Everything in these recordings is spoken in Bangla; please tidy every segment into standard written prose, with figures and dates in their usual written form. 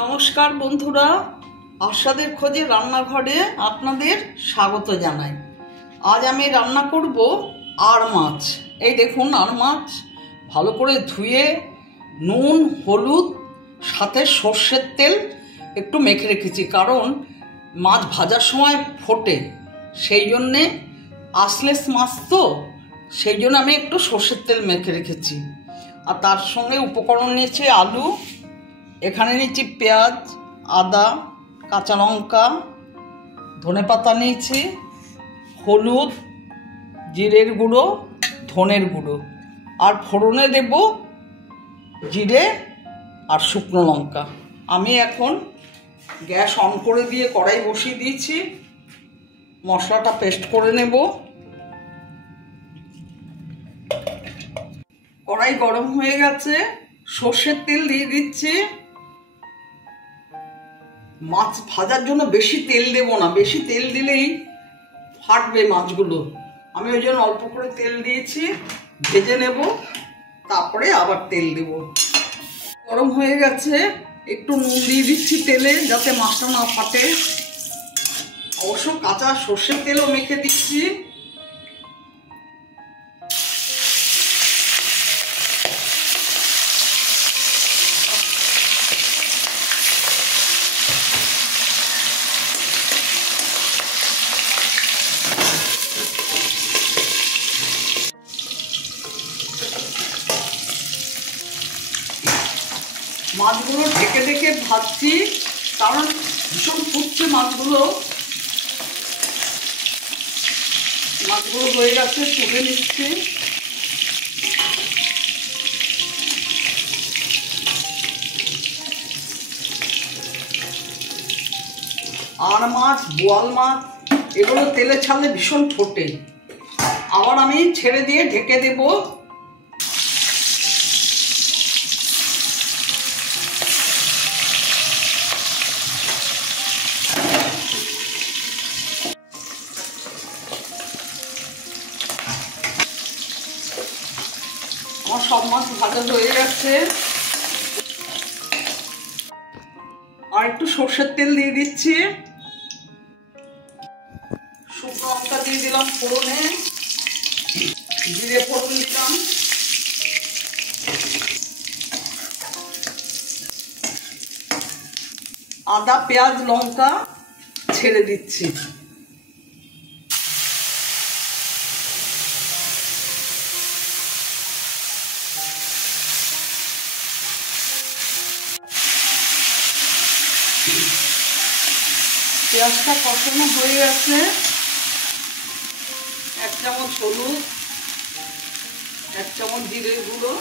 নমস্কার বন্ধুরা, আশাদের খোঁজে রান্নাঘরে আপনাদের স্বাগত জানাই। আজ আমি রান্না করব আড় মাছ। এই দেখুন, আড় মাছ ভালো করে ধুয়ে নুন হলুদ সাথে সর্ষের তেল একটু মেখে রেখেছি, কারণ মাছ ভাজার সময় ফোটে, সেই জন্যে আসলেস মাছ তো, সেই জন্য আমি একটু সর্ষের তেল মেখে রেখেছি। আর তার সঙ্গে উপকরণ নিয়েছি আলু, এখানে নিয়েছি পেঁয়াজ, আদা, কাঁচা লঙ্কা, ধনেপাতা নিয়েছি, হলুদ, জিরের গুঁড়ো, ধনের গুঁড়ো, আর ফোড়নে দেব জিরে আর শুকনো লঙ্কা। আমি এখন গ্যাস অন করে দিয়ে কড়াই বসিয়ে দিয়েছি, মশলাটা পেস্ট করে নেব। কড়াই গরম হয়ে গেছে, সর্ষের তেল দিয়ে দিচ্ছি। মাছ ভাজার জন্য বেশি তেল দেব না, বেশি তেল দিলেই ফাটবে মাছগুলো। আমি ওই জন্য অল্প করে তেল দিয়েছি, ভেজে নেব, তারপরে আবার তেল দেব। গরম হয়ে গেছে, একটু নুন দিয়ে দিচ্ছি তেলে, যাতে মাছটা না ফাটে। অবশ্য কাঁচা সর্ষের তেলও মেখে দিচ্ছি। মাছগুলো ঢেকে ঢেকে ভাজছি, কারণ ভীষণ ফুটছে মাছগুলো। মাছগুলো হয়ে গেছে, তুলে নিচ্ছি। আড় মাছ, বোয়াল মাছ এগুলো তেলে ছাড়লে ভীষণ ফোটে। আবার আমি ছেড়ে দিয়ে ঢেকে দেব। আমার সব মাছ ভাজা হয়ে গেছে। আর একটু সর্ষের তেল দিয়ে দিচ্ছি, শুকনো লঙ্কা দিয়ে দিলাম ফোড়নে, জিরে ফোড়ন দিলাম, আদা পেঁয়াজ লঙ্কা ছেড়ে দিচ্ছি। পেঁয়াজটা কষানো হয়ে গেছে। এক চামচ হলুদ, এক চামচ জিরের গুঁড়ো,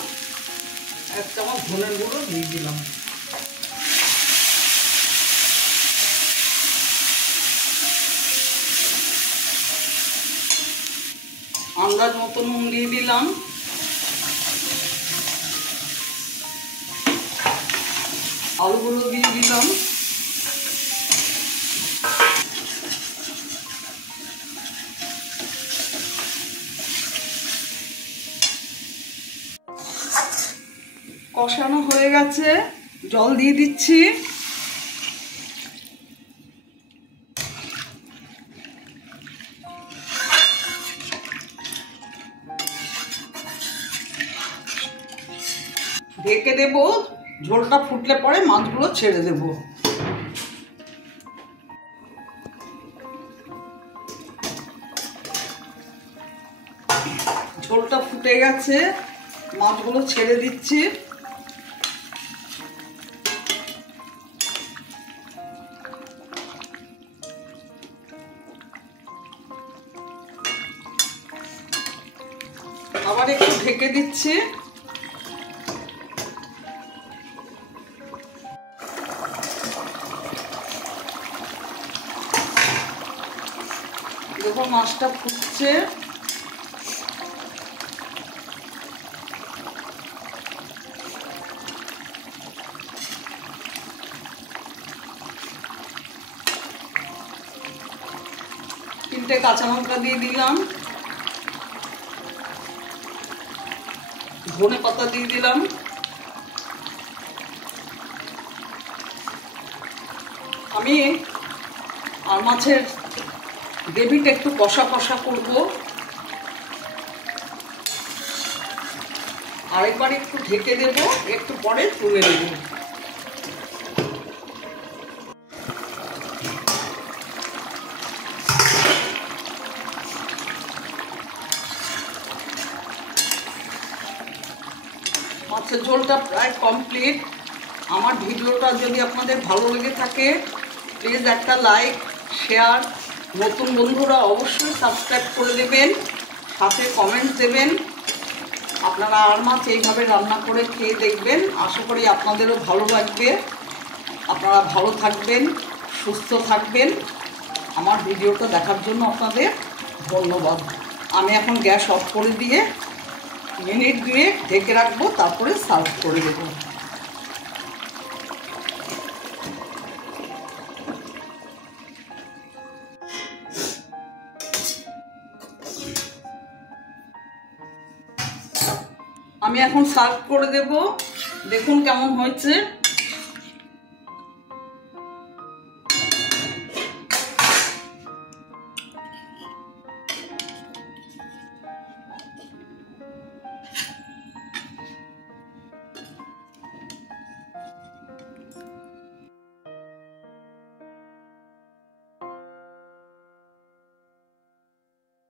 এক চামচ ধনের গুঁড়ো দিয়ে দিলাম। আন্দাজ মতো নুন দিয়ে দিলাম। আলুগুলো দিয়ে দিলাম। কষানো হয়ে গেছে, জল দিয়ে দিচ্ছি। ঢেকে দেব, ঝোলটা ফুটলে পরে মাছগুলো ছেড়ে দেব। ঝোলটা ফুটে গেছে, মাছগুলো ছেড়ে দিচ্ছি। আবার একটু ঢেকে দিচ্ছি। দেখো মাছটা ফুটছে। তিনটে কাঁচা লঙ্কা দিয়ে দিলাম, ধনে পাতা দিয়ে দিলাম, আমি আর মাছের গ্রেভিটা একটু কষা কষা করব, আরেকবার একটু ঢেকে দেব, একটু পরে তুলে দেব। মাছের ঝোলটা প্রায় কমপ্লিট। আমার ভিডিওটা যদি আপনাদের ভালো লেগে থাকে প্লিজ একটা লাইক, শেয়ার, নতুন বন্ধুরা অবশ্যই সাবস্ক্রাইব করে দেবেন, সাথে কমেন্ট দেবেন। আপনারা আর মাছ এইভাবে রান্না করে খেয়ে দেখবেন, আশা করি আপনাদেরও ভালো লাগবে। আপনারা ভালো থাকবেন, সুস্থ থাকবেন। আমার ভিডিওটা দেখার জন্য আপনাদের ধন্যবাদ। আমি এখন গ্যাস অফ করে দিয়ে মিনিট 2 ঢেকে রাখবো, তারপরে সার্ভ করে দেবো। আমি এখন সার্ভ করে দেব, দেখুন কেমন হয়েছে।